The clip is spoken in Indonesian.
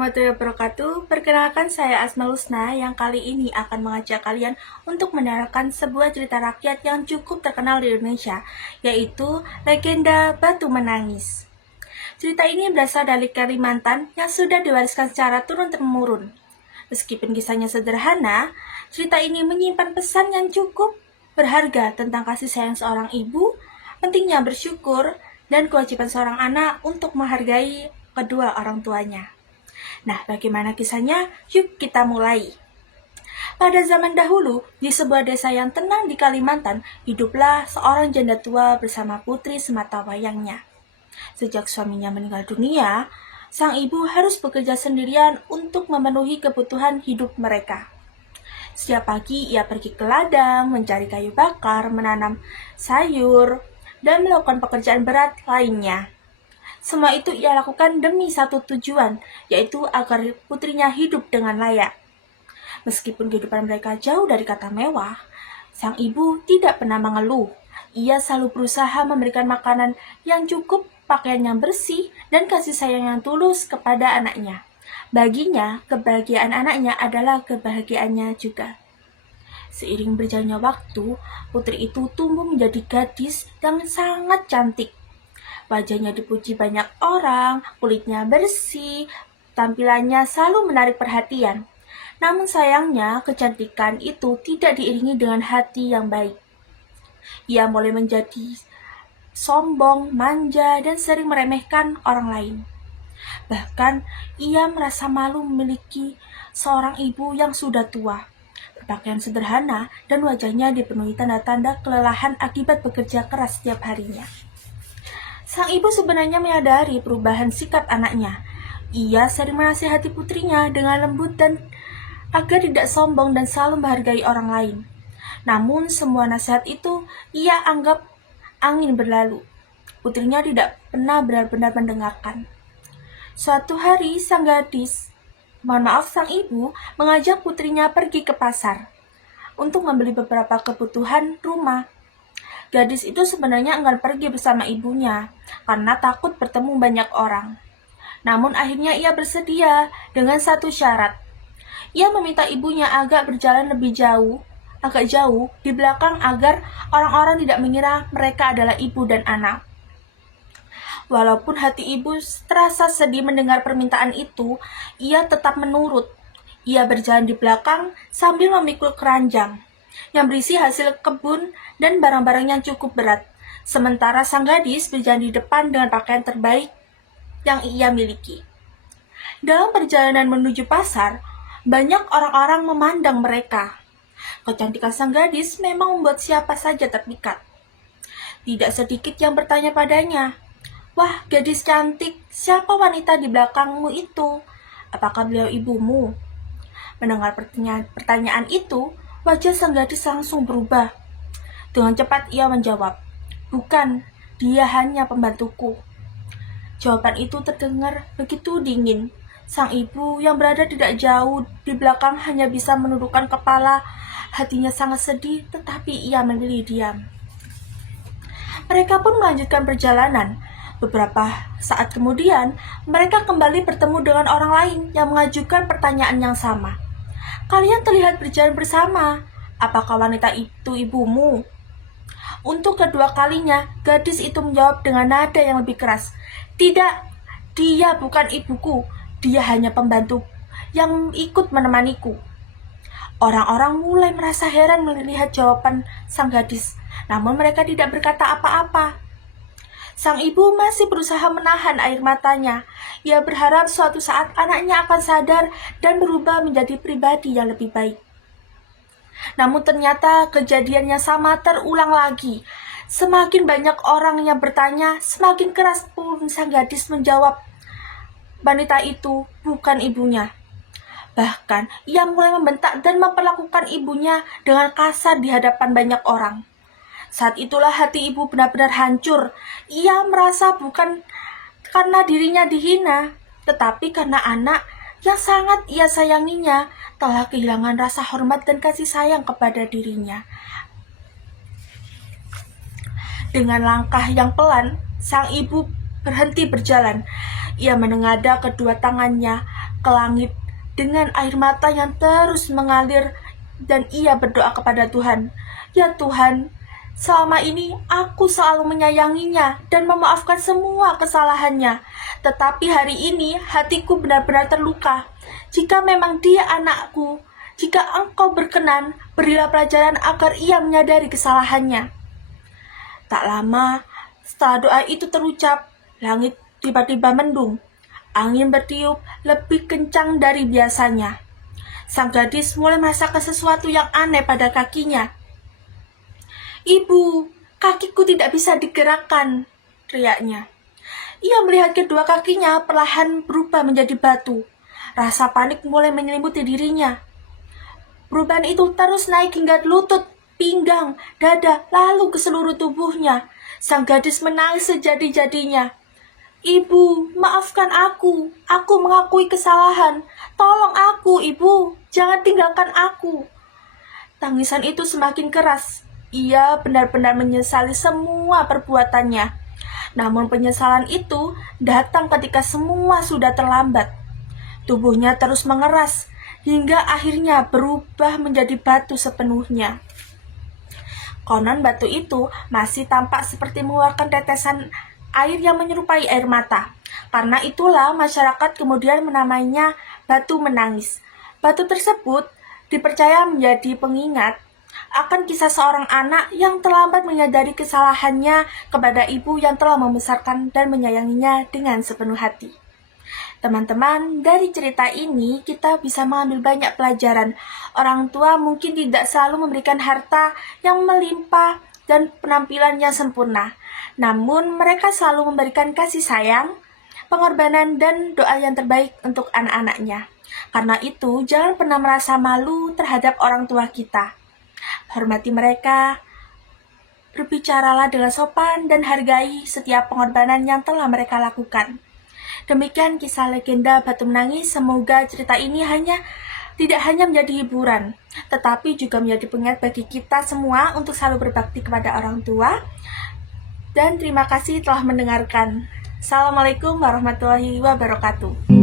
warahmatullahi wabarakatuh. Perkenalkan saya Asma Lusna yang kali ini akan mengajak kalian untuk mendengarkan sebuah cerita rakyat yang cukup terkenal di Indonesia, yaitu legenda Batu Menangis. Cerita ini berasal dari Kalimantan yang sudah diwariskan secara turun-temurun. Meskipun kisahnya sederhana, cerita ini menyimpan pesan yang cukup berharga tentang kasih sayang seorang ibu, pentingnya bersyukur, dan kewajiban seorang anak untuk menghargai kedua orang tuanya. Nah, bagaimana kisahnya? Yuk kita mulai. Pada zaman dahulu, di sebuah desa yang tenang di Kalimantan, hiduplah seorang janda tua bersama putri sematawayangnya. Sejak suaminya meninggal dunia, sang ibu harus bekerja sendirian untuk memenuhi kebutuhan hidup mereka. Setiap pagi ia pergi ke ladang, mencari kayu bakar, menanam sayur, dan melakukan pekerjaan berat lainnya. Semua itu ia lakukan demi satu tujuan, yaitu agar putrinya hidup dengan layak. Meskipun kehidupan mereka jauh dari kata mewah, sang ibu tidak pernah mengeluh. Ia selalu berusaha memberikan makanan yang cukup, pakaian yang bersih, dan kasih sayang yang tulus kepada anaknya. Baginya, kebahagiaan anaknya adalah kebahagiaannya juga. Seiring berjalannya waktu, putri itu tumbuh menjadi gadis yang sangat cantik. Wajahnya dipuji banyak orang, kulitnya bersih, tampilannya selalu menarik perhatian. Namun sayangnya, kecantikan itu tidak diiringi dengan hati yang baik. Ia mulai menjadi sombong, manja, dan sering meremehkan orang lain. Bahkan, ia merasa malu memiliki seorang ibu yang sudah tua, berpakaian sederhana, dan wajahnya dipenuhi tanda-tanda kelelahan akibat bekerja keras setiap harinya. Sang ibu sebenarnya menyadari perubahan sikap anaknya. Ia sering menasihati putrinya dengan lembut dan agar tidak sombong dan selalu menghargai orang lain. Namun semua nasihat itu ia anggap angin berlalu. Putrinya tidak pernah benar-benar mendengarkan. Suatu hari sang ibu mengajak putrinya pergi ke pasar untuk membeli beberapa kebutuhan rumah. Gadis itu sebenarnya enggan pergi bersama ibunya karena takut bertemu banyak orang. Namun akhirnya ia bersedia dengan satu syarat. Ia meminta ibunya agak jauh di belakang agar orang-orang tidak mengira mereka adalah ibu dan anak. Walaupun hati ibu terasa sedih mendengar permintaan itu, ia tetap menurut. Ia berjalan di belakang sambil memikul keranjang yang berisi hasil kebun dan barang-barang yang cukup berat. Sementara sang gadis berjalan di depan dengan pakaian terbaik yang ia miliki. Dalam perjalanan menuju pasar, banyak orang-orang memandang mereka. Kecantikan sang gadis memang membuat siapa saja terpikat. Tidak sedikit yang bertanya padanya, "Wah, gadis cantik, siapa wanita di belakangmu itu? Apakah beliau ibumu?" Mendengar pertanyaan itu, wajah sang gadis langsung berubah. Dengan cepat ia menjawab, "Bukan, dia hanya pembantuku." Jawaban itu terdengar begitu dingin. Sang ibu yang berada tidak jauh di belakang hanya bisa menundukkan kepala. Hatinya sangat sedih, tetapi ia memilih diam. Mereka pun melanjutkan perjalanan. Beberapa saat kemudian, mereka kembali bertemu dengan orang lain yang mengajukan pertanyaan yang sama. "Kalian terlihat berjalan bersama. Apakah wanita itu ibumu?" Untuk kedua kalinya, gadis itu menjawab dengan nada yang lebih keras, "Tidak, dia bukan ibuku. Dia hanya pembantu yang ikut menemaniku." Orang-orang mulai merasa heran melihat jawaban sang gadis, namun mereka tidak berkata apa-apa. Sang ibu masih berusaha menahan air matanya. Ia berharap suatu saat anaknya akan sadar dan berubah menjadi pribadi yang lebih baik. Namun ternyata kejadian yang sama terulang lagi. Semakin banyak orang yang bertanya, semakin keras pun sang gadis menjawab, wanita itu bukan ibunya. Bahkan ia mulai membentak dan memperlakukan ibunya dengan kasar di hadapan banyak orang. Saat itulah hati ibu benar-benar hancur. Ia merasa bukan karena dirinya dihina, tetapi karena anak yang sangat ia sayanginya telah kehilangan rasa hormat dan kasih sayang kepada dirinya. Dengan langkah yang pelan, sang ibu berhenti berjalan. Ia menengadah kedua tangannya ke langit dengan air mata yang terus mengalir, dan ia berdoa kepada Tuhan, "Ya Tuhan, selama ini aku selalu menyayanginya dan memaafkan semua kesalahannya. Tetapi hari ini hatiku benar-benar terluka. Jika memang dia anakku, jika Engkau berkenan, berilah pelajaran agar ia menyadari kesalahannya." Tak lama setelah doa itu terucap, langit tiba-tiba mendung. Angin bertiup lebih kencang dari biasanya. Sang gadis mulai merasakan sesuatu yang aneh pada kakinya. "Ibu, kakiku tidak bisa digerakkan," teriaknya. Ia melihat kedua kakinya perlahan berubah menjadi batu. Rasa panik mulai menyelimuti dirinya. Perubahan itu terus naik hingga lutut, pinggang, dada, lalu ke seluruh tubuhnya. Sang gadis menangis sejadi-jadinya. "Ibu, maafkan aku. Aku mengakui kesalahan. Tolong aku, Ibu. Jangan tinggalkan aku." Tangisan itu semakin keras. Ia benar-benar menyesali semua perbuatannya. Namun penyesalan itu datang ketika semua sudah terlambat. Tubuhnya terus mengeras, hingga akhirnya berubah menjadi batu sepenuhnya. Konon batu itu masih tampak seperti mengeluarkan tetesan air yang menyerupai air mata. Karena itulah masyarakat kemudian menamainya batu menangis. Batu tersebut dipercaya menjadi pengingat akan kisah seorang anak yang terlambat menyadari kesalahannya kepada ibu yang telah membesarkan dan menyayanginya dengan sepenuh hati. Teman-teman, dari cerita ini kita bisa mengambil banyak pelajaran. Orang tua mungkin tidak selalu memberikan harta yang melimpah dan penampilan yang sempurna. Namun mereka selalu memberikan kasih sayang, pengorbanan, dan doa yang terbaik untuk anak-anaknya. Karena itu, jangan pernah merasa malu terhadap orang tua kita. Hormati mereka, berbicaralah dengan sopan, dan hargai setiap pengorbanan yang telah mereka lakukan. Demikian kisah legenda Batu Menangis. Semoga cerita ini tidak hanya menjadi hiburan, tetapi juga menjadi pengingat bagi kita semua untuk selalu berbakti kepada orang tua. Dan terima kasih telah mendengarkan. Assalamualaikum warahmatullahi wabarakatuh.